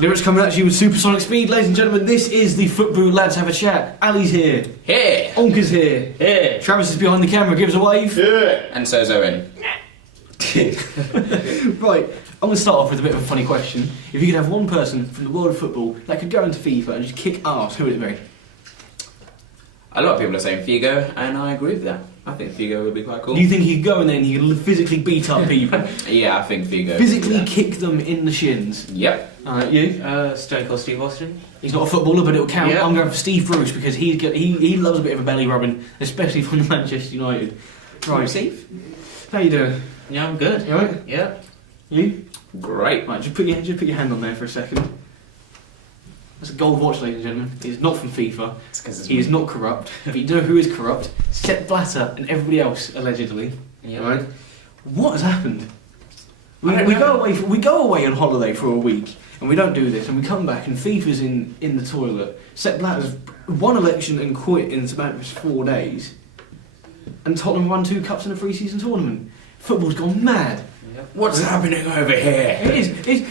Lyrics coming at you with supersonic speed, ladies and gentlemen. This is the Footboo Lads Have a Chat. Ali's here. Here. Onka's here. Here. Travis is behind the camera. Give us a wave. Here. And so's Owen. Right, I'm going to start off with a bit of a funny question. If you could have one person from the world of football that could go into FIFA and just kick ass, who would it be? A lot of people are saying Figo, and I agree with that. I think Figo would be quite cool. Do you think he could go in there and he could physically beat up people? Yeah, I think Figo. Physically kick them in the shins? Yep. You? Stone Cold Steve Austin. He's not a footballer, but it'll count. Yep. I'm going for Steve Bruce because he loves a bit of a belly rubbing, especially from Manchester United. Right, Steve. How you doing? Yeah, I'm good. You alright? Yeah. You? Great. Right, just put your hand on there for a second. That's a gold watch, ladies and gentlemen. He is not from FIFA. He is not corrupt. But you know who is corrupt? Sepp Blatter and everybody else, allegedly. Yeah. Right? What has happened? We I don't we go away on holiday for a week, and we don't do this, and we come back and FIFA's in the toilet. Sepp Blatter's won election and quit in about 4 days, and Tottenham won 2 cups in a pre-season tournament. Football's gone mad. What's happening over here? It is.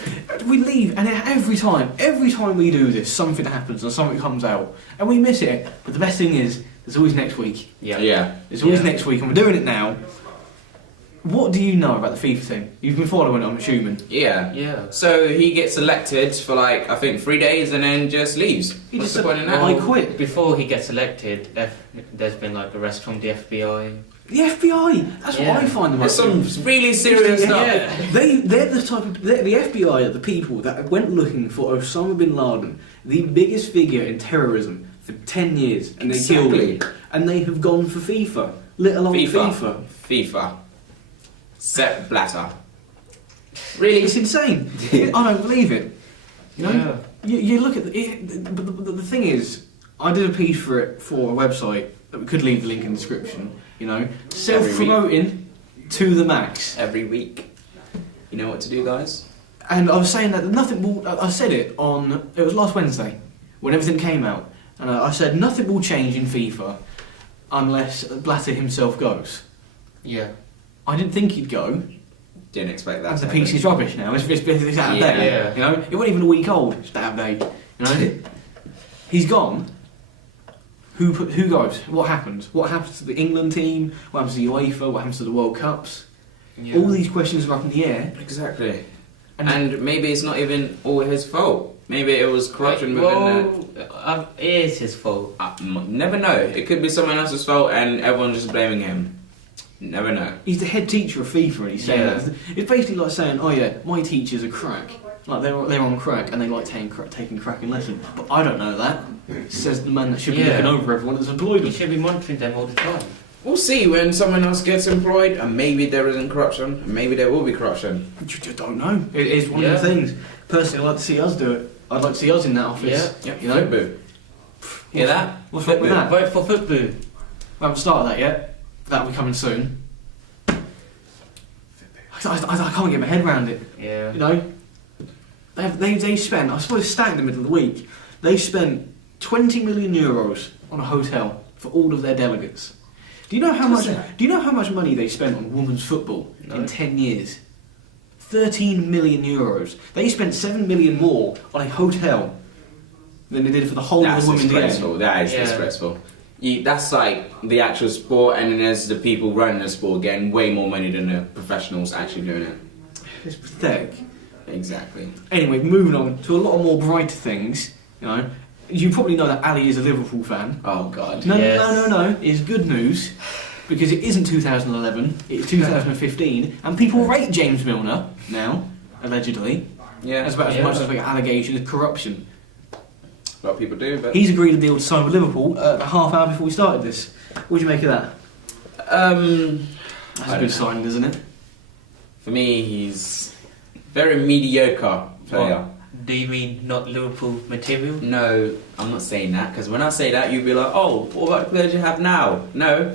We leave, and every time we do this, something happens and something comes out, and we miss it. But the best thing is, there's always next week. Yeah. There's always next week, and we're doing it now. What do you know about the FIFA thing? You've been following it, I'm assuming. Yeah. Yeah. So he gets elected for I think 3 days and then just leaves. What's the point in that? I quit. Before he gets elected, there's been arrests from the FBI. The FBI. That's what I find them. There's some really serious stuff. Yeah. They're the type of the FBI are the people that went looking for Osama bin Laden, the biggest figure in terrorism, for 10 years, and they killed him. And they have gone for FIFA, let alone FIFA. FIFA. Sepp Blatter. Really? It's insane. I don't believe it. You know, Yeah. you look at but the thing is, I did a piece for it for a website that we could leave the link in the description. You know, self-promoting to the max. Every week. You know what to do, guys? And I was saying that nothing will. I said it was last Wednesday when everything came out, and I said nothing will change in FIFA unless Blatter himself goes. Yeah. I didn't think he'd go. Didn't expect that. The piece is rubbish now. It's out of date. Yeah. You know, it wasn't even a week old. It's out of date. You know, he's gone. Who goes? What happens? What happens to the England team? What happens to UEFA? What happens to the World Cups? Yeah. All these questions are up in the air. Exactly. And maybe it's not even all his fault. Maybe it was corruption within it is his fault. never know. It could be someone else's fault and everyone's just blaming him. Never know. He's the head teacher of FIFA, and he's saying Yeah. that. It's basically like saying, "Oh yeah, my teachers are crack. Like they're on crack, and they like taking crack in lesson." But I don't know that. Says the man that should be looking over everyone that's employed You them. should be monitoring them all the time. We'll see when someone else gets employed and maybe there isn't corruption and maybe there will be corruption. You just don't know. It is one of the things. Personally, I'd like to see us do it. I'd like to see us in that office. Yeah. Yep. You know? Footboo. Hear that? What's wrong with that? Vote for Footboo. We haven't started that yet. That'll be coming soon. I can't get my head around it. Yeah. You know, they spent. I suppose stacked in the middle of the week. They spent 20 million euros on a hotel for all of their delegates. Do you know how much? Do you know how much money they spent on women's football in 10 years? 13 million euros. They spent 7 million more on a hotel than they did for the whole of the women's game. That is disgraceful. That's like the actual sport, and then there's the people running the sport getting way more money than the professionals actually doing it. It's pathetic. Exactly. Anyway, moving on to a lot more brighter things. You know, you probably know that Ali is a Liverpool fan. Oh God. No, Yes. no. It's good news because it isn't 2011. It's 2015, and people rate James Milner now, allegedly, Yeah. as much as like an allegation of corruption. A lot of people do, but He's agreed a deal to sign with Liverpool a half hour before we started this. What do you make of that? That's a good sign, isn't it? For me, he's very mediocre player. Do you mean not Liverpool material? No, I'm not saying that, because when I say that, you'd be like, oh, what about the players you have now? No,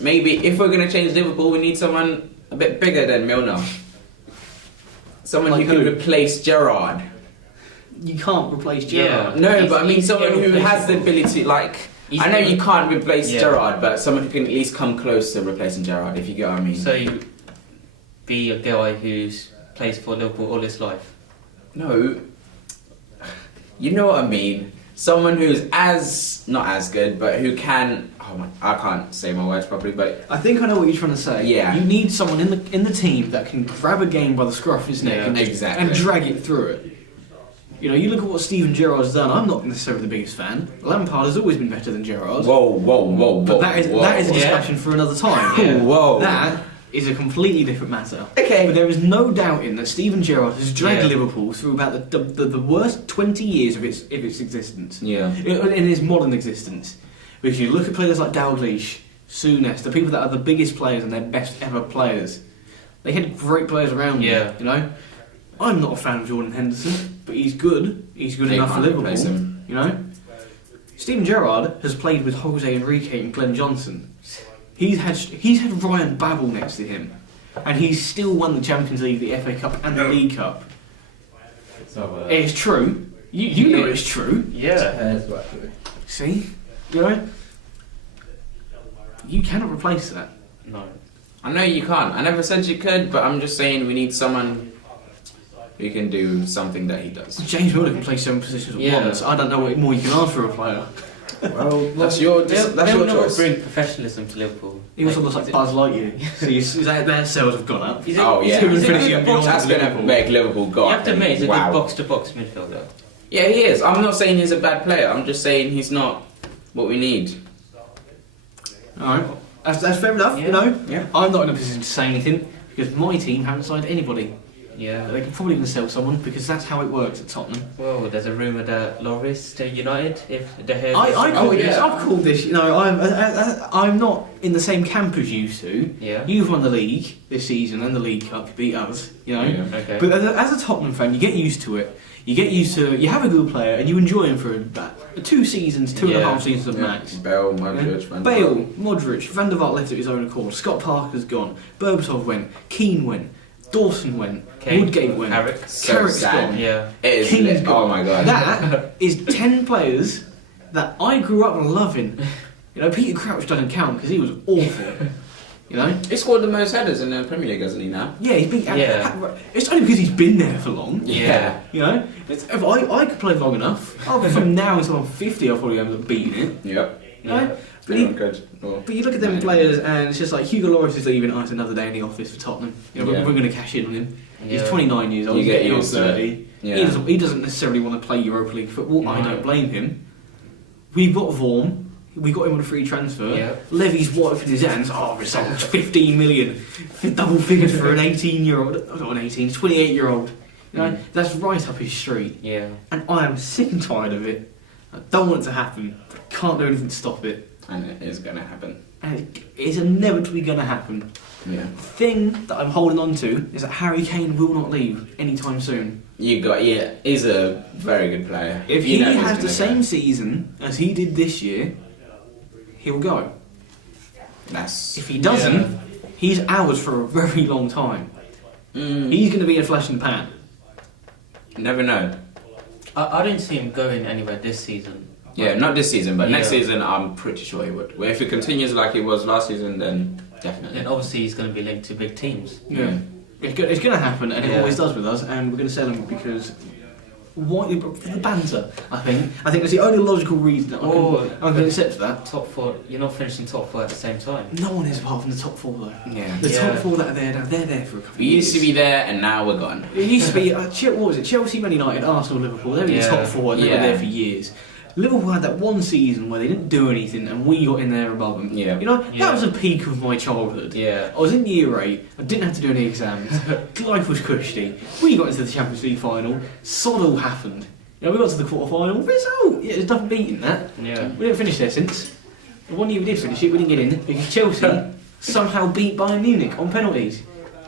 maybe if we're going to change Liverpool, we need someone a bit bigger than Milner. Someone Like who can who? replace Gerrard. You can't replace Gerrard. No, but I mean he's someone who has the irreplaceable. ability, like, He's I know you can't replace Yeah. Gerrard, but someone who can at least come close to replacing Gerrard, if you get what I mean. So you be a guy who's plays for Liverpool all his life. No, You know what I mean? Someone who's not as good, but who can. Oh my, I can't say my words properly, but I think I know what you're trying to say. Yeah. You need someone in the team that can grab a game by the scruff of his neck exactly. and drag it through it. You know, you look at what Steven Gerrard's done. I'm not necessarily the biggest fan. Lampard has always been better than Gerrard. Whoa. But that is a discussion for another time. Yeah. Whoa. That is a completely different matter. Okay. But there is no doubting that Steven Gerrard has dragged Liverpool through about the worst 20 years of its existence. Yeah. In its modern existence. Because you look at players like Dalglish, Souness, the people that are the biggest players and their best ever players. They had great players around them, you know. I'm not a fan of Jordan Henderson, but he's good. He's good enough for Liverpool. You know. Steven Gerrard has played with Jose Enrique and Glenn Johnson. He's had Ryan Babel next to him, and he's still won the Champions League, the FA Cup, and the League Cup. It's true. You know it's true. Yeah. See, you know, you cannot replace that. No. I know you can't. I never said you could, but I'm just saying we need someone who can do something that he does. James Milner can play 7 positions at once. I don't know what more you can ask for a player. Well, that's your choice. Bring professionalism to Liverpool. He also looks like Buzz Lightyear. So their sales have gone up. He's That's going to make Liverpool go up. You have to admit, he's a good box-to-box midfielder. Yeah, he is. I'm not saying he's a bad player. I'm just saying he's not what we need. Alright, that's fair enough, you know. Yeah. I'm not in a position to say anything because my team haven't signed anybody. Yeah. They can probably even sell someone because that's how it works at Tottenham. Well, there's a rumour that Lloris to United if De Gea. I've called this. You know, I'm not in the same camp as you two. Yeah. You've won the league this season and the League Cup. You beat us. You know. Yeah. Okay. But as a Tottenham fan, you get used to it. You get used to. You have a good player and you enjoy him for about 2 seasons, 2.5 seasons of max. Bale, Modric, Van der Bale, Vaart. Modric, Van der Vaart left at his own accord. Scott Parker's gone. Berbatov went. Keane went. Dawson went. Woodgate went. Carrick's gone. Yeah. It is King's lit. gone. Oh my god. That is 10 players that I grew up loving. You know, Peter Crouch doesn't count because he was awful. You know? He scored the most headers in the Premier League, hasn't he now? Yeah, he's been. It's only because he's been there for long. Yeah. You know? If I could play long enough, from now until I'm 50, I'll probably end up beating it. Yep. You know? But you look at them players and it's just like Hugo Lloris is leaving. It's another day in the office for Tottenham. You know, we're going to cash in on him. Yeah. He's 29 years old. You get he's used to 30. Yeah. He doesn't necessarily want to play Europa League football. I don't blame him. We've got Vorm. We got him on a free transfer. Yeah. Levy's wiping his hands. Oh, we sold 15 million. Double figures for an 18-year-old. Not an 18, 28-year-old. You know, that's right up his street. Yeah. And I am sick and tired of it. I don't want it to happen. But I can't do anything to stop it. And it is going to happen. And it is inevitably going to happen. Yeah. The thing that I'm holding on to is that Harry Kane will not leave anytime soon. He's a very good player. If he has the same season as he did this year, he'll go. If he doesn't, he's ours for a very long time. He's going to be a flash in the pan. Never know. I don't see him going anywhere this season. Yeah, not this season, but next season I'm pretty sure he would. Well, if it continues like it was last season, then definitely. And obviously he's going to be linked to big teams. Yeah. It's going to happen, and it always does with us, and we're going to sell him because... for the banter, I think. I think that's the only logical reason that I can accept that. Top 4, you're not finishing top 4 at the same time. No one is apart from the top 4 though. Yeah. The top 4 that are there now, they're there for a couple of We years. used to be there, and now we're gone. It used to be, what was it? Chelsea, Man United, Arsenal, Liverpool. They were in the top 4 and they were there for years. Liverpool had that one season where they didn't do anything and we got in there above them. Yeah. You know, that was a peak of my childhood. Yeah. I was in year 8, I didn't have to do any exams, life was cushy. We got into the Champions League final, sod all happened. You know, we got to the quarter-final, result! Yeah, there's nothing beating that. Yeah. We didn't finish there since. The one year we did finish it, we didn't get in because Chelsea somehow beat Bayern Munich on penalties.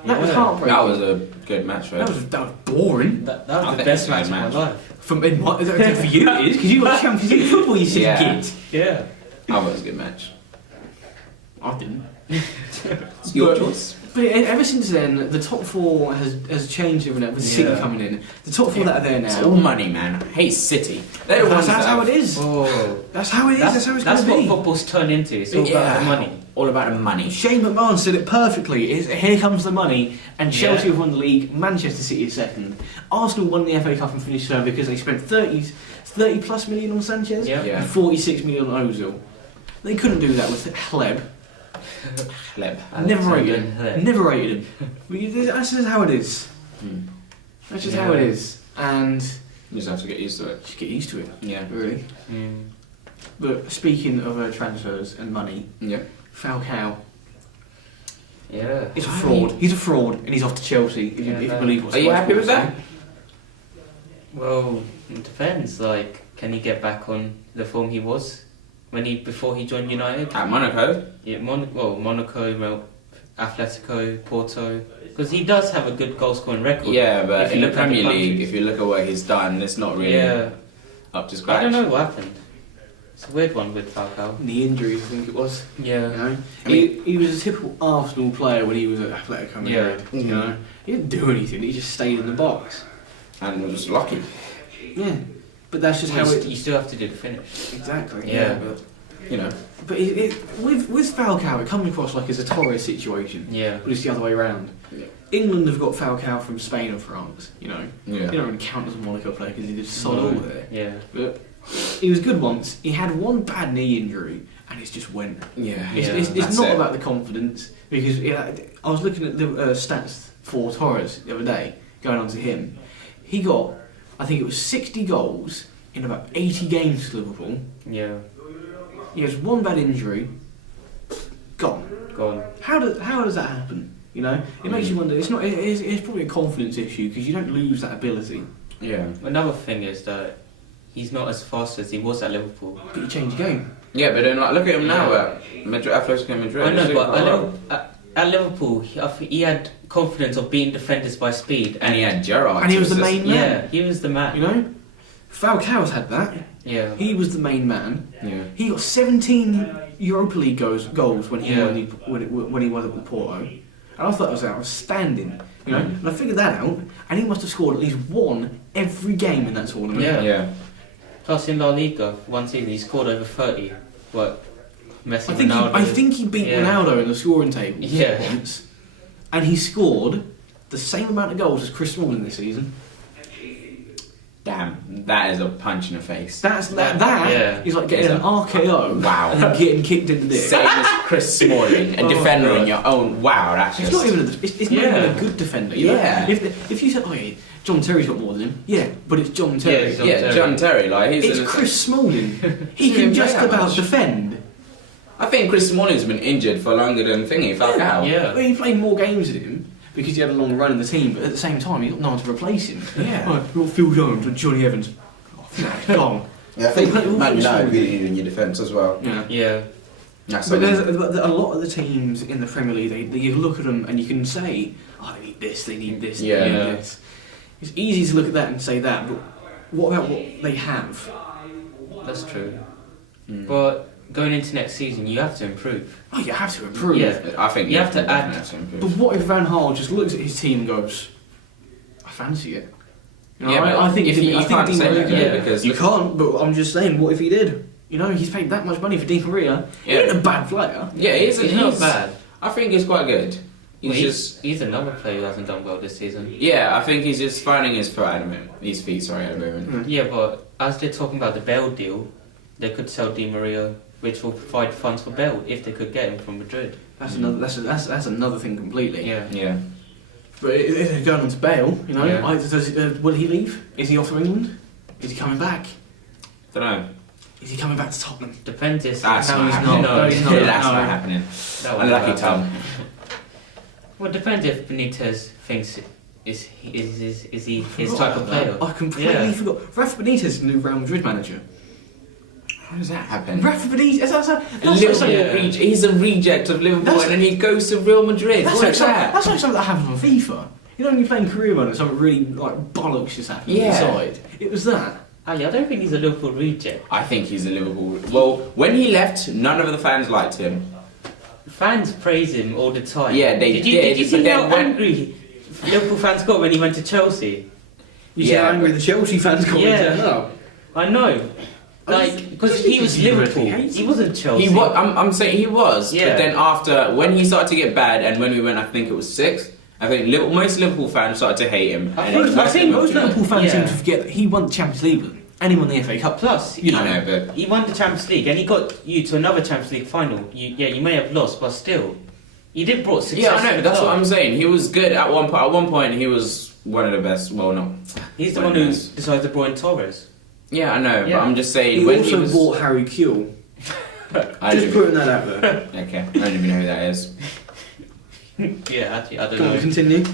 That was heartbreaking. That was a good match, right? That was boring. That was the best match of my life. For you it is, because you got Champions League football, you silly kid. Yeah. That was a good match. I didn't. It's your choice. But ever since then, the top 4 has changed overnight, with City coming in. The top 4 that are there now... It's all money, man. I hate City. That's how it is. Oh. That's how it is. That's how it's going to be. That's what football's turned into. It's all about the money. all about the money. Shane McMahon said it perfectly. Here comes the money, and Chelsea have won the league. Manchester City is second. Arsenal won the FA Cup and finished third because they spent 30 plus million on Sanchez and 46 million on Ozil. They couldn't do that with Hleb. Never rated him. Never rated him. But that's just how it is. That's just how it is. And you just have to get used to it. Just get used to it. Yeah. Really. But speaking of transfers and money, Falcao. Yeah. He's a fraud. He's a fraud, and he's off to Chelsea. If you believe what's Are you happy with that? Well, it depends. Like, can he get back on the form he was before he joined United? At Monaco? Yeah, Monaco, Atletico, Porto. Because he does have a good goal scoring record. Yeah, but in the Premier League, if you look at what he's done, it's not really up to scratch. I don't know what happened. It's a weird one with Falcao. Knee injuries, I think it was. Yeah. You know? He was a typical Arsenal player when he was at Atletico Madrid. Yeah. You know? He didn't do anything, he just stayed in the box. And was just lucky. Yeah. But that's just how You still have to do the finish. Exactly. Yeah. But, you know. But with Falcao, it comes across like it's a Torres situation. Yeah. But it's the other way around. Yeah. England have got Falcao from Spain or France, you know. Yeah. They don't really count as a Monaco player because he did sod all there. Yeah. But he was good once. He had one bad knee injury and it's just went. Yeah. It's not about the confidence because I was looking at the stats for Torres the other day, going on to him. He got, I think it was 60 goals in about 80 games for Liverpool. Yeah. He has one bad injury, gone. How does that happen? You know, it makes you wonder. It's probably a confidence issue because you don't lose that ability. Yeah. Another thing is that he's not as fast as he was at Liverpool. But you change the game. Yeah, but then look at him now at Atletico Madrid. I know, but at Liverpool, he had confidence of beating defenders by speed, and he had Gerrard. And he was the main man. Yeah, he was the man. You know, Falcao's had that. Yeah. He was the main man. Yeah. He got 17 Europa League goals when he was at Porto. And I thought that was outstanding, you know. And I figured that out, and he must have scored at least one every game in that tournament. Yeah. Plus in La Liga, one season he scored over 30. What? Messi, Ronaldo. I think he beat Ronaldo in the scoring table once, and he scored the same amount of goals as Chris Smalling this season. Damn, that is a punch in the face. That is like getting an RKO and then getting kicked in the dick. Same as Chris Smalling, a defender in your own. Wow, that's it's just... not even a good defender. You know? If you said, John Terry's got more than him, but it's John Terry. John Terry, like it's Chris Smalling. He can just about defend. I think Chris Smalling's been injured for longer than Falcao. Yeah. Well, he played more games than him because he had a long run in the team, but at the same time, he got no one to replace him. Yeah. We've got Phil Jones and Johnny Evans. Gone. Yeah, I think Man United really need in your defence as well. Yeah. But there's a lot of the teams in the Premier League, you look at them and you can say, they need this, they need this, they need this. It's easy to look at that and say that, but what about what they have? That's true. But going into next season, you have to improve. Oh, you have to improve. Yeah, I think you have to add. But what if Van Gaal just looks at his team and goes, I fancy it? You know, I think you can't say that, because you can't. But I'm just saying, what if he did? You know, he's paid that much money for Di Maria. He ain't a bad player. Yeah, he's not bad. I think he's quite good. He's another player who hasn't done well this season. Yeah, I think he's just finding his feet at the moment. Yeah, but as they're talking about the Bale deal, they could sell Di Maria, which will provide funds for Bale if they could get him from Madrid. That's another thing completely. Yeah. But if they're going on to Bale, you know, will he leave? Is he off to England? Is he coming back? Don't know. Is he coming back to Tottenham? Depends. That's not happening. That's not happening. Unlucky Tom. Well, it depends if Benitez thinks is he his type of player. I completely forgot. Rafa Benitez is the new Real Madrid manager. How does that happen? Rafa Benitez, he's a reject of Liverpool and then he goes to Real Madrid. That's like something that happens on FIFA. You know when you're playing career mode and something really like bollocks just happened inside? It was that. I don't think he's a Liverpool reject. I think he's a Liverpool... Well, when he left, none of the fans liked him. Fans praise him all the time. Yeah, they did. Did you see how angry Liverpool fans got when he went to Chelsea? You see how angry the Chelsea fans got when he turned up? I know. Like, because he was Liverpool. He wasn't Chelsea. He was. I'm saying he was. Yeah. But then after, when he started to get bad, and when we went, I think it was 6th. I think most Liverpool fans started to hate him. I And think Most Liverpool fans Yeah. seem to forget that he won the Champions League and he won the FA Cup. Plus, You know, I know, but he won the Champions League and he got you to another Champions League final. You may have lost, but still, you did brought success. yeah, I to know. the That's club. what I'm saying. He was good at one point. At one point, he was one of the best. Well, no. He's the one one of who the best. decided to bring in Torres. Yeah, I know. Yeah. But I'm just saying. he when also he was, bought Harry Kewell. I Just don't putting that out there. even, okay, I don't even know who that is. Yeah, actually, I don't Go on, know. continue.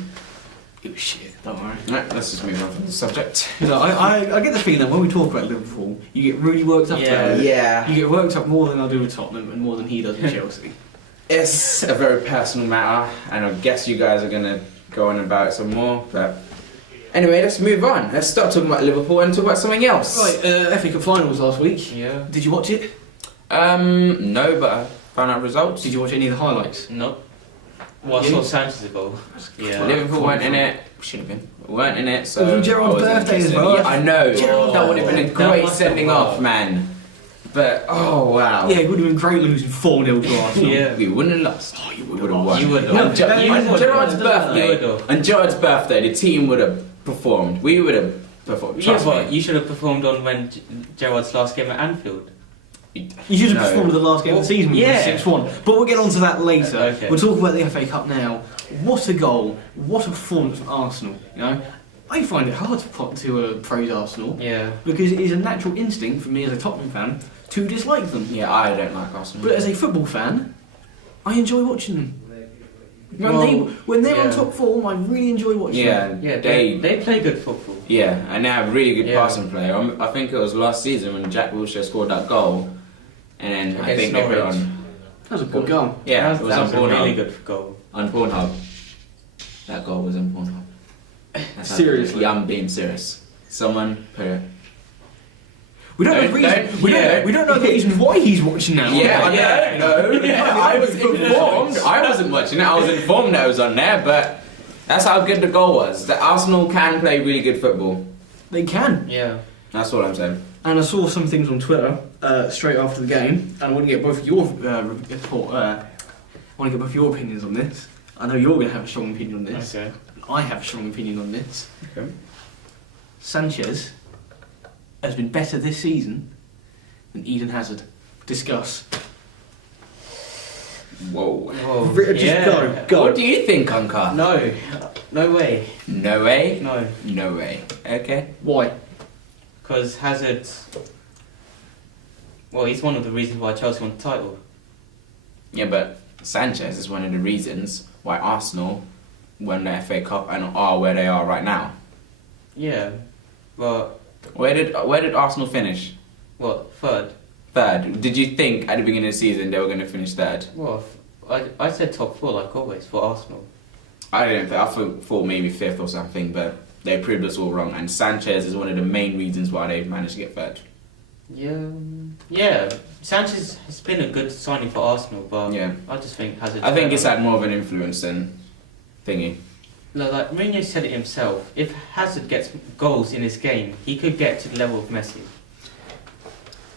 It was shit, don't worry. Right, let's just move on from the subject. You know, I get the feeling that when we talk about Liverpool, you get really worked up Yeah. about it. Yeah. You get worked up more than I do with Tottenham and more than he does with Chelsea. It's a very personal matter, and I guess you guys are gonna go on about it some more. But anyway, let's move on. Let's stop talking about Liverpool and talk about something else. Right, FA Cup finals last week. Yeah. Did you watch it? No, but I found out results. Did you watch any of the highlights? No. Well, I You? saw Sanchez goal. Yeah. Liverpool weren't in it. Should have been. Weren't in it. So It was on Gerrard's I wasn't birthday as interested. well. Yeah, I know. Gerrard's That would have been a That great must have sending been off, wild. man. But oh wow. Yeah, it would have been great losing 4-0 to Arsenal. Yeah. We wouldn't have lost. Oh, you We would have won. You would have. No, On Ger- you on would Gerrard's have. birthday. You would have. On Gerrard's birthday, the team would have performed. We would have performed. Yeah, Trust but me. you should have performed on when Gerrard's last game at Anfield. You should have No. performed the last game of the season with Yeah. 6-1. But we'll get on to that later. Okay. We'll talk about the FA Cup now. What a goal. What a performance from Arsenal. You know, I find it hard to praise Arsenal Yeah. because it is a natural instinct for me as a Tottenham fan to dislike them. Yeah, I don't like Arsenal. But as a football fan, I enjoy watching them. Well, When they're on yeah. top form, I really enjoy watching them. yeah, Yeah, they play good football. yeah, and they have really good Yeah. passing play. I think it was last season when Jack Wilshere scored that goal, and then I Against think they put it Norwich. on. That was a good goal. Yeah, that it was that on was a Pornhub. really good goal. On Pornhub. That goal was on Pornhub. That's how- Seriously? Yeah, I'm being serious. Someone put it. We don't know the Don't- reason. don't- We yeah. don't know the reason why he's watching now. Yeah, no. I was informed. I wasn't watching it. I was informed that it was on there, but that's how good the goal was. That Arsenal can play really good football. They can. Yeah. That's what I'm saying. And I saw some things on Twitter straight after the game, and I want to get both of your your opinions on this. I know you're going to have a strong opinion on this. Okay. I have a strong opinion on this. Okay. Sanchez has been better this season than Eden Hazard. Discuss. Whoa. Oh, Just yeah. go. What do you think, Uncle? No. No way. No way. No. No way. Okay. Why? Because Hazard. Well, he's one of the reasons why Chelsea won the title. Yeah, but Sanchez is one of the reasons why Arsenal won the FA Cup and are where they are right now. Yeah. But, Where did Arsenal finish? what, third? Third. Did you think at the beginning of the season they were going to finish third? Well, I said top four like always for Arsenal. I didn't think. I thought maybe fifth or something, but they proved us all wrong. And Sanchez is one of the main reasons why they've managed to get third. Yeah. Sanchez has been a good signing for Arsenal, but Yeah. I just think Hazard. I think it's had more of an influence than thingy. Like Mourinho said it himself. If Hazard gets goals in his game, he could get to the level of Messi.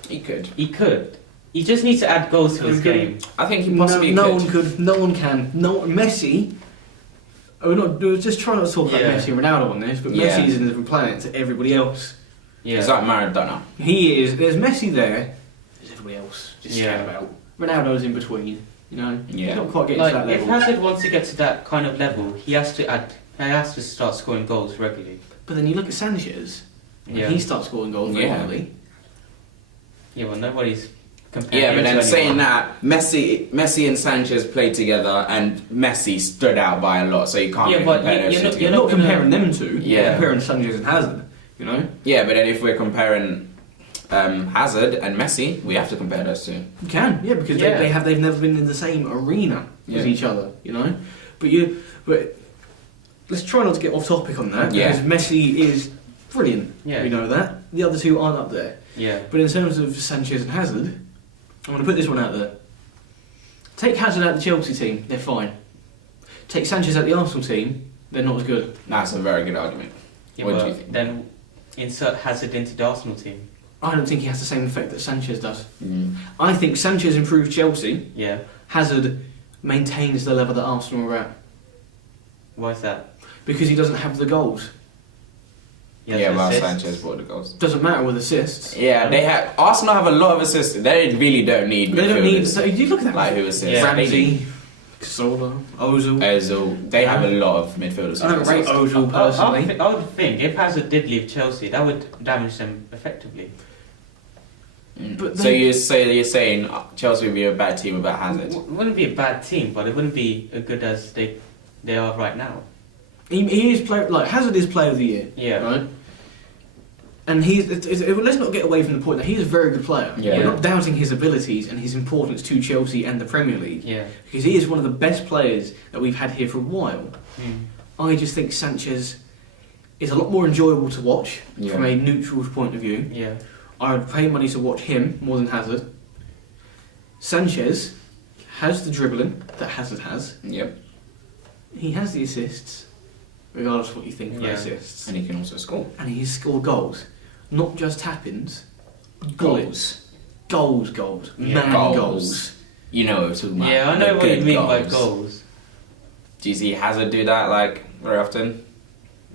He could. He could. He just needs to add goals to his game. I think he possibly no could. one could. No one can. No Messi. We're just trying not to talk about Yeah. Messi and Ronaldo on this, but Yeah. Messi is in a different planet to everybody else. Yeah. It's like Maradona. He is. There's Messi there. There's everybody else. Just Yeah. chat about. Ronaldo's in between. You know. Yeah. He's not quite getting Like to that if level. Hazard wants to get to that kind of level, he has to add. He has to start scoring goals regularly. But then you look at Sanchez. And Yeah. he starts scoring goals Yeah. regularly. Yeah, well, nobody's comparing. Yeah, but him then to saying anyone. that, Messi and Sanchez played together, and Messi stood out by a lot, so you can't Yeah, really but compare you're those two not- together. You're not gonna- comparing them two. You're Yeah. comparing Sanchez and Hazard. You know. Yeah, but then if we're comparing Hazard and Messi, we have to compare those two. You can. Yeah, because Yeah. they've never been in the same arena as Yeah. each other. You know. But let's try not to get off topic on that Yeah. because Messi is brilliant. Yeah. We know that. The other two aren't up there. Yeah. But in terms of Sanchez and Hazard, I'm going to put this one out there. Take Hazard out of the Chelsea team, they're fine. Take Sanchez out of the Arsenal team, they're not as good. That's a very good argument. Yeah, What do but you think? then insert Hazard into the Arsenal team. I don't think he has the same effect that Sanchez does. Mm. I think Sanchez improves Chelsea. Yeah. Hazard maintains the level that Arsenal are at Why is that? because he doesn't have the goals. He has Yeah, well, assists. Sanchez brought the goals. Doesn't matter with assists. Yeah, they have. Arsenal have a lot of assists. They really don't need. They don't need. midfielders. So you look at that. Like who assists? Yeah. Ramsey, Sola, Ozil. Ozil. They have a lot of midfielders. I don't rate Ozil I personally. would think if Hazard did leave Chelsea, that would damage them effectively. But So they- you're saying Chelsea would be a bad team without Hazard? It wouldn't be a bad team, but it wouldn't be as good as they are right now. He is player like Hazard is player of the year. Yeah. Right. And let's not get away from the point that he's a very good player. Yeah. We're not doubting his abilities and his importance to Chelsea and the Premier League Yeah. because he is one of the best players that we've had here for a while. Mm. I just think Sanchez is a lot more enjoyable to watch Yeah. from a neutral point of view. Yeah. I would pay money to watch him more than Hazard. Sanchez has the dribbling that Hazard has. Yep. He has the assists, regardless of what you think for Yeah. assists. And he can also score. And he's scored goals. Not just tap-ins, bullets. Goals. Yeah. Man goals. You know what we're talking about. Yeah, I know The what you good mean by goals. Do you see Hazard do that like very often?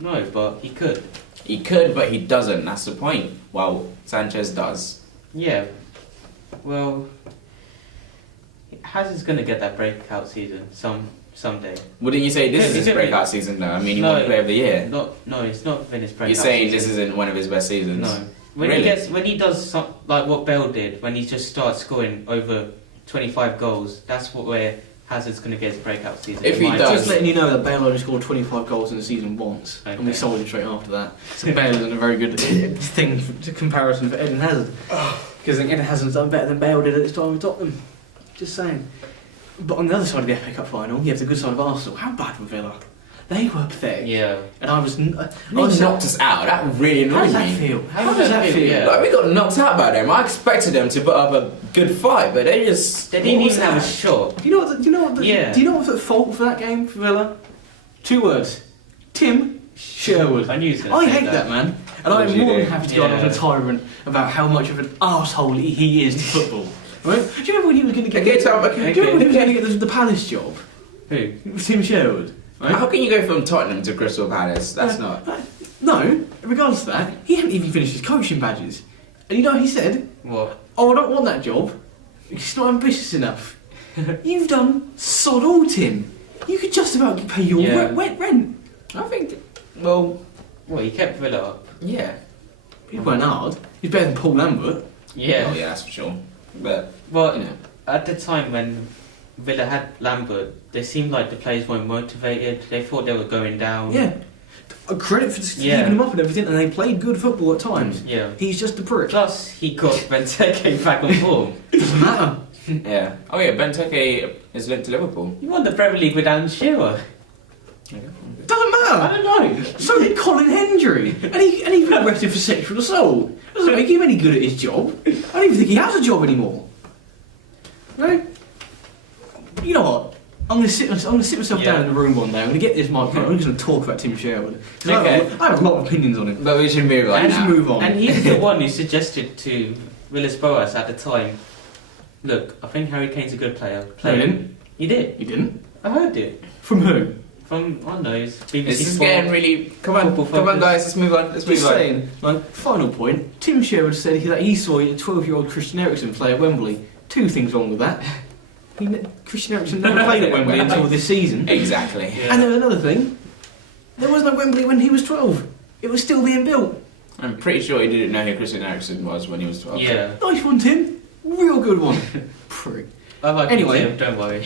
No, but he could. He could, but he doesn't. That's the point. Well, Sanchez does. Yeah. Well, Hazard's gonna get that breakout season someday. Wouldn't you say this Yeah, is he his did breakout season though? I mean, he No. won Player of the Year. No, it's not been his breakout. You're saying season. this isn't one of his best seasons? No. Really? When he does like what Bale did, when he just starts scoring over 25 goals, that's where Hazard's going to get his breakout season. If in he my does- Just opinion. letting you know that Bale only scored 25 goals in the season once, and we Okay. sold him straight after that. So Bale isn't a very good thing to comparison for Eden Hazard. Because Eden Hazard's done better than Bale did at this time with Tottenham. Just saying. But on the other side of the FA Cup final, you have the good side of Arsenal. How bad were Villa? They were pathetic. Yeah. And I was... They knocked us out. That really How annoyed does that me. feel? How does that feel? Yeah. Like, we got knocked out by them. I expected them to put up a good fight, but they just... They didn't what was even have a that? shot. Do you know what? Do you know what? Yeah. Do you know what's at fault for that game for Villa? 2 words: Tim Sherwood. I knew he was I going to say hate that man, and What I'm did you more than do? happy to go on Yeah. as a tyrant about how much of an arsehole he is to football. Right? Do you remember when he was going to get? Okay, Tom, Do you remember when he was going to get the Palace job? Who? Tim Sherwood. Right? How can you go from Tottenham to Crystal Palace? That's not... No, regardless of that, he hadn't even finished his coaching badges, and you know what he said? What? Oh, I don't want that job. It's not ambitious enough. You've done sod all, Tim. You could just about pay your Yeah. rent. I think... Well, What? He kept Villa up. yeah. He weren't hard. He's better than Paul Lambert. Yeah. Oh, yeah, that's for sure. But, But you know... at the time when Villa had Lambert, they seemed like the players weren't motivated. They thought they were going down. Yeah. A credit for Yeah. keeping him up and everything, and they played good football at times. Yeah. He's just a prick. Plus, he got Benteke back on form. Doesn't matter. Yeah. Oh, yeah, Benteke is linked to Liverpool. He won the Premier League with Alan Shearer. Doesn't matter. I don't know. So did Colin Hendry, and he got arrested for sexual assault. Doesn't make him any good at his job. I don't even think he has a job anymore. Right? You know what? I'm gonna sit myself Yeah. down in the room one day. I'm gonna get this microphone. I'm just gonna talk about Tim Sherwood. 'Cause Okay. I have a lot of opinions on him. But we should move on Let's now. move on. And he's the one who suggested to Willis Boas at the time, look, I think Harry Kane's a good player. No, he didn't. He did. He didn't. I heard it. From who? From, I don't know, it's BBC This is Sport. getting really... Come on, Football come on, focus. guys, let's move on. Let's move Just on. saying, like, final point, Tim Sherwood said that he saw a 12-year-old Christian Eriksen play at Wembley. 2 things wrong with that. Christian Eriksen never played at Wembley until this season. Exactly. Yeah. And there was another thing, there was no Wembley when he was 12. It was still being built. I'm pretty sure he didn't know who Christian Eriksen was when he was 12. Yeah. Nice one, Tim. Real good one. Prick. I like Anyway. him, don't worry.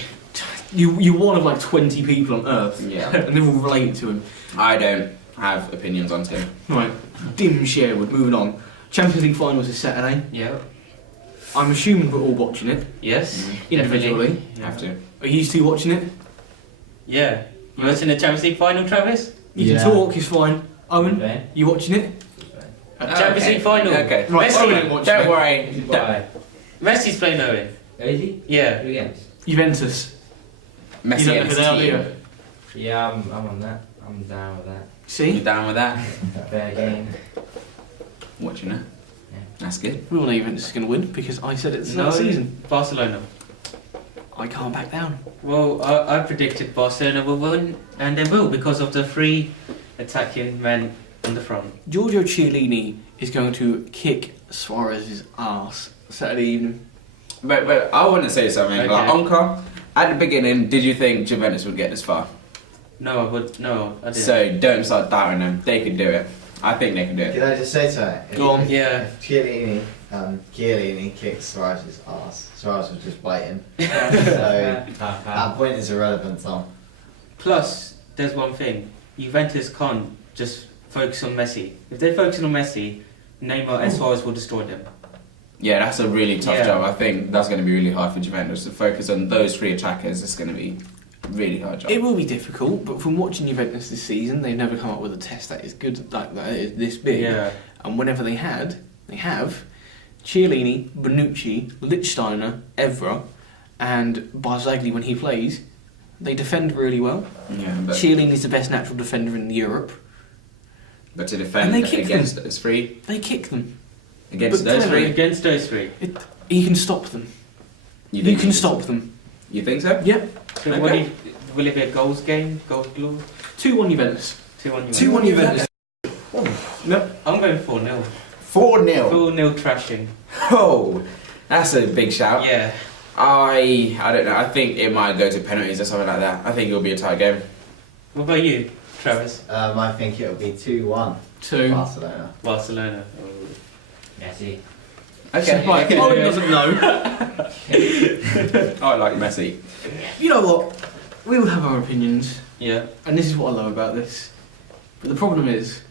You're one of like 20 people on Earth, Yeah. and they're all related to him. I don't have opinions on Tim. Right, Tim Sherwood, moving on. Champions League finals is Saturday. Yeah. I'm assuming we're all watching it, Yes. individually. Definitely. Have to. Are you two watching it? Yeah. You watching the Champions League final, Travis? You Yeah. can talk, it's fine. Owen, Okay. you watching it? Champions League final. Okay. Right, Messi. Owen ain't watching Don't it. worry. Bye. Messi's playing Owen. Is he? Yeah. Who against? Juventus. Messi You don't know and who his they are, do team. you? Yeah, I'm on that. I'm down with that. You See? down with that? Fair game. Watching it. That's good. We all know Juventus is going to win because I said it at the start of the season. Barcelona. I can't back down. Well, I predicted Barcelona will win, and they will because of the 3 attacking men on the front. Giorgio Chiellini is going to kick Suarez's ass Saturday evening. But I want to say something. Okay. Like, Onka, at the beginning, did you think Juventus would get this far? No, I didn't. So don't start doubting them. They could do it. I think they can do it. Can I just say something? Go on. Yeah. If Chiellini kicked Suarez's ass, Suarez would just bite him. So that point is irrelevant, Tom. Plus, there's one thing. Juventus can't just focus on Messi. If they're focusing on Messi, Neymar and Suarez will destroy them. Yeah, that's a really tough job. I think that's going to be really hard for Juventus to focus on those 3 attackers. It's going to be a really hard job. It will be difficult, but from watching Juventus this season, they've never come up with a test that is good, like that is this big. Yeah. And whenever they have Chiellini, Bonucci, Lichtsteiner, Evra, and Barzagli when he plays. They defend really well. Yeah, but Chiellini's the best natural defender in Europe. But to defend And they kick against those 3, They kick them. against But those clearly 3, Against those 3. He can stop them. You think can stop them. You think so? Yep. So Okay. will it be a goals game? Goals glue? 2-1 Juventus. 2-1 2-1 Juventus. No, I'm going 4-0. 4-0. 4-0 trashing. Oh, that's a big shout. Yeah. I don't know. I think it might go to penalties or something like that. I think it'll be a tight game. What about you, Travis? I think it'll be 2-1 Barcelona. Barcelona. Messi. Okay. Right, Colin doesn't know. I like Messi. You know what? We all have our opinions, Yeah. and this is what I love about this. But the problem is,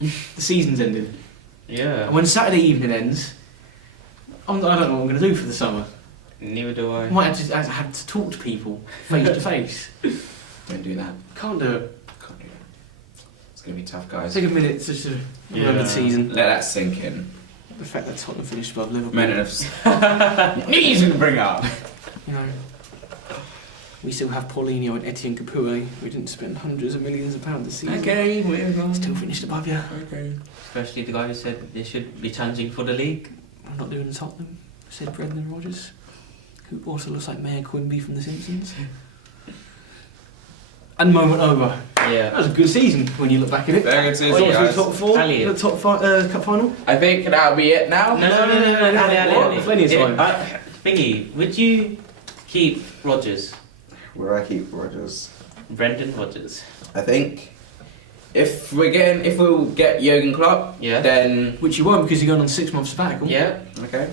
the season's ended. Yeah. And when Saturday evening ends, I don't know what I'm going to do for the summer. Neither do I. I might have to talk to people face to face. Don't do that. Can't do it. Can't do that. It's gonna be tough, guys. Take a minute just to remember the season. Let that sink in. The fact that Tottenham finished above Liverpool. Men of knees to bring up. You know, we still have Paulinho and Etienne Capoue. We didn't spend hundreds of millions of pounds this season. Okay, we're on. Still finished above you. Okay. Especially the guy who said they should be challenging for the league. I'm not doing Tottenham, said Brendan Rodgers, who also looks like Mayor Quimby from The Simpsons. And moment over. That Yeah. was a good season when you look back at it. Very good season, What was guys. the top 4? Elliot. The top cup final? I think that'll be it now. No. What? Plenty of time. Thingy, would you keep Rodgers? Where I keep Rodgers. Brendan Rodgers. I think if we'll get Jurgen Klopp, Yeah. then Which you won't because you're going on 6 months sabbatical. Yeah. okay.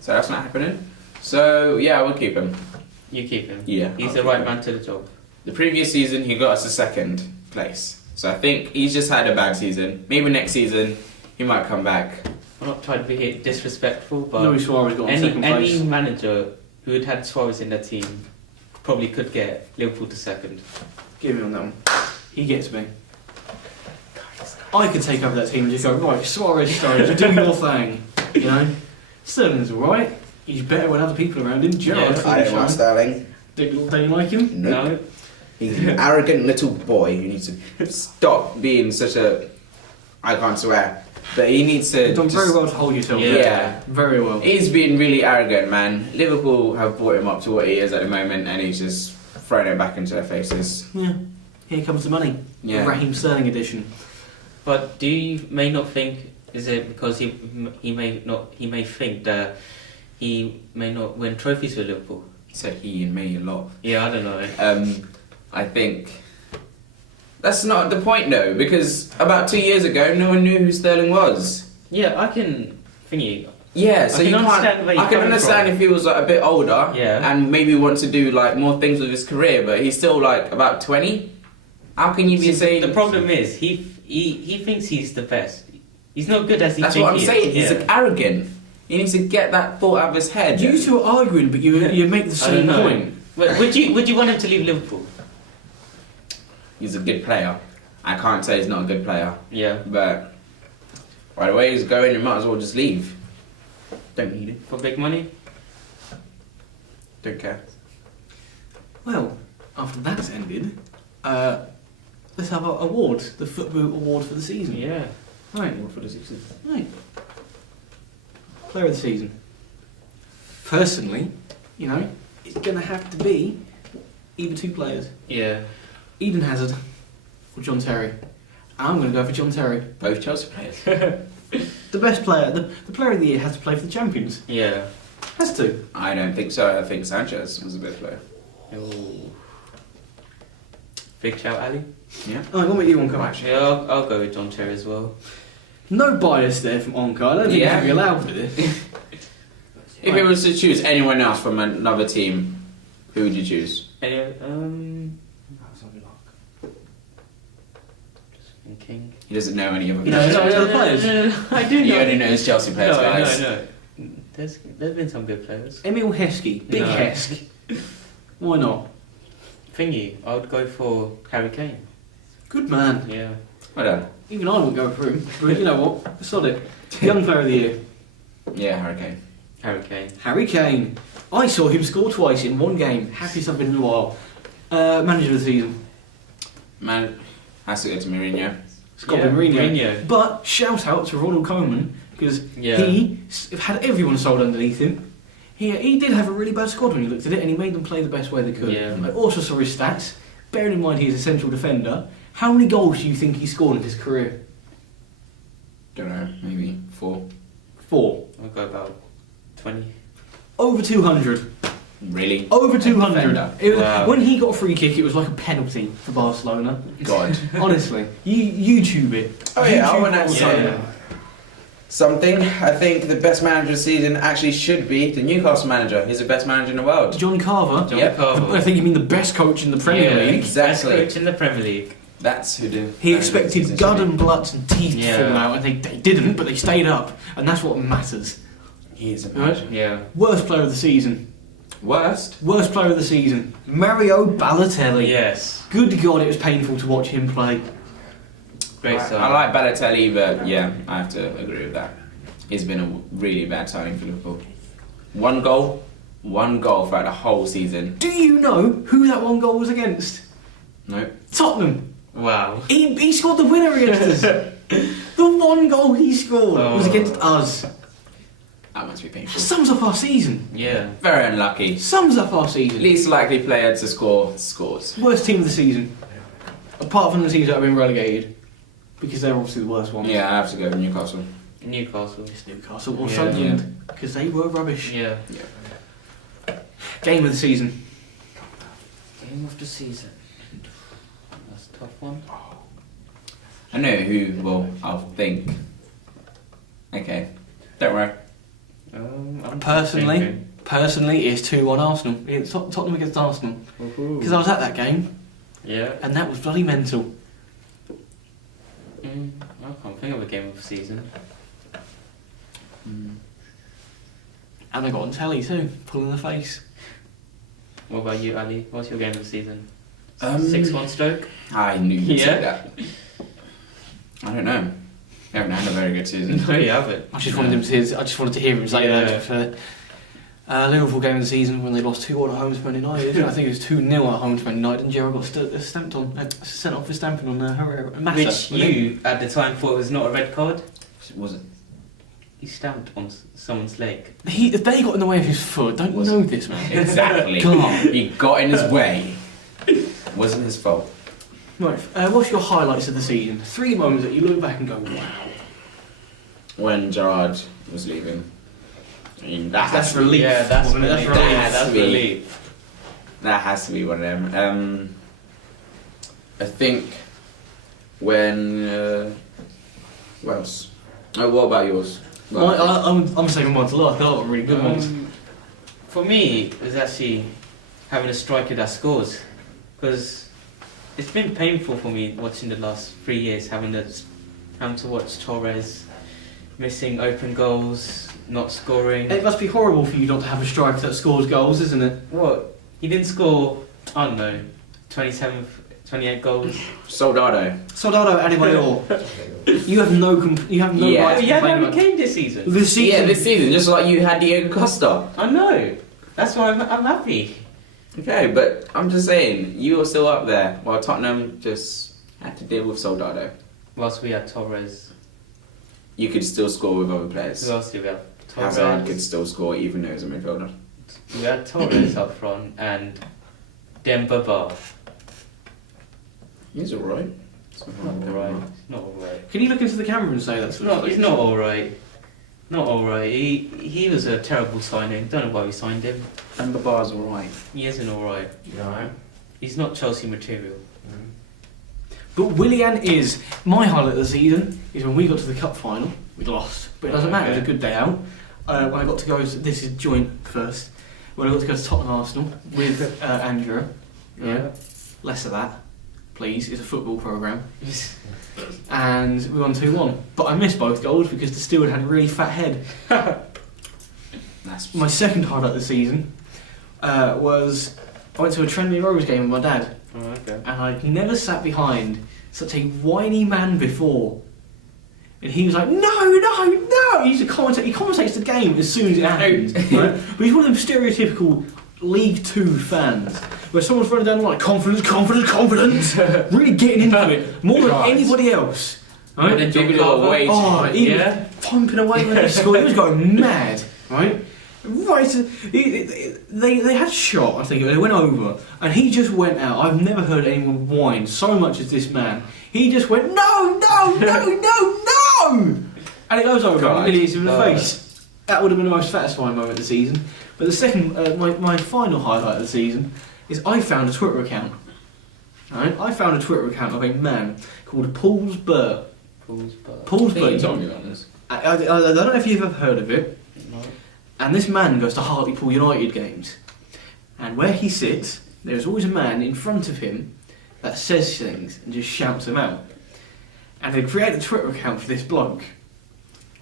So that's not happening. So yeah, we'll keep him. You keep him. Yeah. He's I'll the keep right him. man to the job. The previous season, he got us a 2nd place. So I think he's just had a bad season. Maybe next season, he might come back. I'm not trying to be disrespectful, but Luis Suarez got on second any place. manager who had had Suarez in their team probably could get Liverpool to 2nd. Give me on that one. He gets me. I could take over that team and just go, right, Suarez, Sturridge, do your thing. You know? Sterling's alright. He's better when other people are around him. Gerrard's Yeah, I don't want Sterling. Don't you like him? Nope. No? He's an arrogant little boy who needs to Stop being such a... I can't swear. But he needs to... You've done very just- well to hold yourself. Yeah. Very well. He's been really arrogant, man. Liverpool have brought him up to what he is at the moment, and he's just thrown it back into their faces. Yeah. Here comes the money. Yeah. The Raheem Sterling edition. But do you may not think, is it because he may think that he may not win trophies for Liverpool? He said he and me a lot. Yeah, I don't know. I think that's not the point though, because about 2 years ago, no one knew who Sterling was. Yeah, I can thingy. Yeah, so I can you understand can't. where you're I can coming understand from. if he was like a bit older, Yeah. and maybe want to do like more things with his career, but he's still like about 20. How can you be saying? The problem is he thinks he's the best. He's not good as he That's thinks what I'm he saying. is. He's Yeah. like, arrogant. He needs to get that thought out of his head. You two are arguing, but you make the I same don't know. point. But would you want him to leave Liverpool? He's a good player. I can't say he's not a good player, Yeah. but by the way he's going, you might as well just leave. Don't need it. For big money? Don't care. Well, after that's ended, let's have our award, the Footboo Award for the season. Yeah. Right. For the 60s. Right. Player of the season. Personally, you know, it's going to have to be either two players. Yeah. Eden Hazard or John Terry. I'm going to go for John Terry. Both Chelsea players. The best player, the player of the year has to play for the champions. Yeah. Has to. I don't think so. I think Sanchez was a better player. Ooh. Big shout, Ali. Yeah. Alright, what about you, Onka? Yeah, I'll go with John Terry as well. No bias there from Onka. I don't think Yeah. you should be allowed for this. If you was to choose anyone else from another team, who would you choose? Anyway, just thinking. He doesn't know any of them. No, no, no, the players. I do He know. only knows Chelsea players, guys. No. There's been some good players. Emil Heskey. Big No. Hesk. Why not? Thingy, I would go for Harry Kane. Good man. Yeah. Well done. Even I wouldn't go for him. But you know what? Solid. Young player of the year. Yeah, Hurricane. Harry Kane. Harry Kane. I saw him score twice in one game. Happiest I've been in a while. Manager of the season. Man, has to go to Mourinho. It's got Yeah, to be Mourinho. Mourinho. But shout out to Ronald Koeman because Yeah. he had everyone sold underneath him. He did have a really bad squad when you looked at it, and he made them play the best way they could. Yeah. I also saw his stats. Bearing in mind he's a central defender, how many goals do you think he scored in his career? Don't know, maybe 4. 4. I'll go about 20. Over 200. Really? Over 200. defender. Wow. When he got a free kick, it was like a penalty for Barcelona. God. Honestly, YouTube it. Oh yeah, I YouTube want all to the say time. something. I think the best manager of the season actually should be the Newcastle manager. He's the best manager in the world. John Carver. John Yep. Carver. I think you mean the best coach in the Premier Yeah. League. Exactly. Best coach in the Premier League. That's who did. He expected gud and blood and teeth Yeah. to fall out, and they didn't, but they stayed up, and that's what matters. He is a Right? manager. Yeah. Worst player of the season. Worst? Worst player of the season. Mario Balotelli. Yes. Good God, it was painful to watch him play. Great I sign. like Balotelli, but yeah, I have to agree with that. It's been a really bad signing for Liverpool. One goal throughout the whole season. Do you know who that one goal was against? No. Tottenham. Wow. He scored the winner against us. The one goal he scored was against us. That must be painful. Sums up our season. Yeah. Very unlucky. Sums up our season. Least likely player to score scores. Worst team of the season. Apart from the teams that have been relegated. Because they're obviously the worst ones. Yeah, I have to go with Newcastle. Newcastle. It's Newcastle or Yeah. Sunderland. Because they were rubbish. Yeah. Game of the season. Game of the season. That's a tough one. I know who. Well, I'll think. Okay, don't worry. I'm Personally, thinking. it's 2-1 Arsenal. It's Tottenham against Arsenal. Woohoo. Because I was at that game, Yeah. and that was bloody mental. I can't think of a game of the season. And I got on telly too, pull in the face. What about you, Ali? What's your game of the season? 6-1 Stoke? I knew you'd say Yeah. that. I don't know. We haven't had a very good season. No, you haven't. I just wanted to hear him say Yeah. that. For, Liverpool game of the season when they lost 2-1 at home to Man United. I think it was 2-0 at home to Man United, and Gerrard got sent off for stamping on Massa. Which you, at the time, thought was not a red card. Was it? He stamped on someone's leg. If they got in the way of his foot, don't you know this, man? Exactly. God. He got in his way. Wasn't his fault. Right, what's your highlights of the season? 3 moments that you look back and go, wow. When Gerrard was leaving. I mean, That's relief. Yeah, that's wasn't it? relief. That's relief. That has That's to be- relief. That has to be one of them. I think when. What else? Oh, what about yours? I'm saying one to last. I got really good ones. For me, it was actually having a striker that scores. Because it's been painful for me watching the last 3 years, having to watch Torres missing open goals, not scoring. It must be horrible for you not to have a striker that scores goals, isn't it? What? He didn't score, I don't know, 28 goals. Soldado. Soldado Adebayor. You have no Yeah. right to He had complain Harry about Kane this season. this season. Yeah, this season, just like you had Diego Costa. I know. That's why I'm happy. Okay, but I'm just saying, you were still up there, while Tottenham just had to deal with Soldado. Whilst we had Torres. You could still score with other players. Who else did we have? Hazard could still score even though he's a midfielder. We had Torres up front and Demba Ba. He's alright. Not alright. Not alright. Can you look into the camera and say that's He's not alright. Not alright. He was a terrible signing. Don't know why we signed him. And the bar's alright. He isn't alright. No. He's not Chelsea material. But Willian is my highlight of the season. Is when we got to the cup final. We lost, but it doesn't matter. It was a good day out. When I got to go, this is joint first. When I got to go to Tottenham Arsenal with Andrew. Yeah. Less of that, please. It's a football programme. And we won 2-1. But I missed both goals because the steward had a really fat head. That's My second highlight of the season was I went to a Tranmere Rovers game with my dad. Oh, okay. And I'd never sat behind such a whiny man before. And he was like, no! He commentates the game as soon as it happens. Right? But he's one of them stereotypical League Two fans, where someone's running down the line, confidence, really getting into it, more than anybody else. Right? Then John Maybe a little Carver. wage. Oh, he was pumping away when he scored. He was going mad, right? Right, they had a shot, I think, they went over, and he just went out. I've never heard anyone whine so much as this man. He just went, no! And it goes over, and it hits him in the face. That would have been the most satisfying moment of the season. But the second, my final highlight of the season is I found a Twitter account. Right? I found a Twitter account of a man called Paul's Burr. Paul's Burr. You told me about this. I don't know if you've ever heard of it. No. And this man goes to Hartlepool United games. And where he sits, there's always a man in front of him that says things and just shouts them out. And they create a Twitter account for this bloke.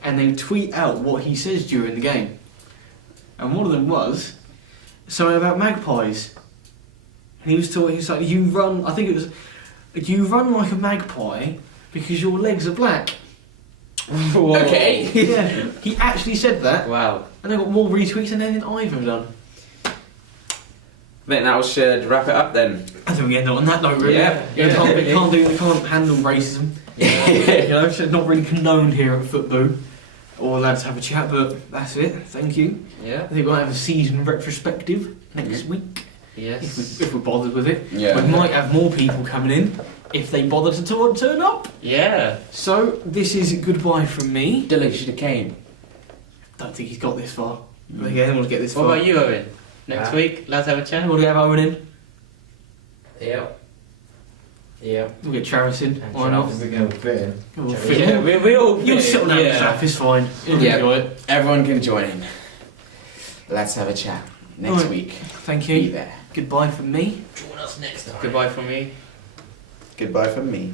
And they tweet out what he says during the game. And one of them was something about magpies. And he was talking, like, you run like a magpie because your legs are black. Okay. Yeah, he actually said that. Wow. And they got more retweets than anything I've ever done. I think that should wrap it up then. I think we end on that note, really. Yeah. They can't handle racism. You know, so it's not really condoned here at Footboo. Or lads have a chat, but that's it. Thank you. Yeah. I think we'll have a season retrospective next week Yes. if we're bothered with it. Yeah. We might have more people coming in if they bother to turn up. Yeah. So this is goodbye from me. Dylan should have came. Don't think he's got this far. I think anyone will get this What far. about you, Owen? Next week, let's have a chat. We'll get Owen in. Yeah. We'll get Travis in. Why not? We're going to fit in. We'll fit Yeah, in. we all You'll fit. sit on that stuff, it's fine. You'll Yeah. enjoy it. Everyone can join in. Let's have a chat next Right. week. Thank Be you. there. Goodbye from me. Join us next time. Goodbye from me. Goodbye from me.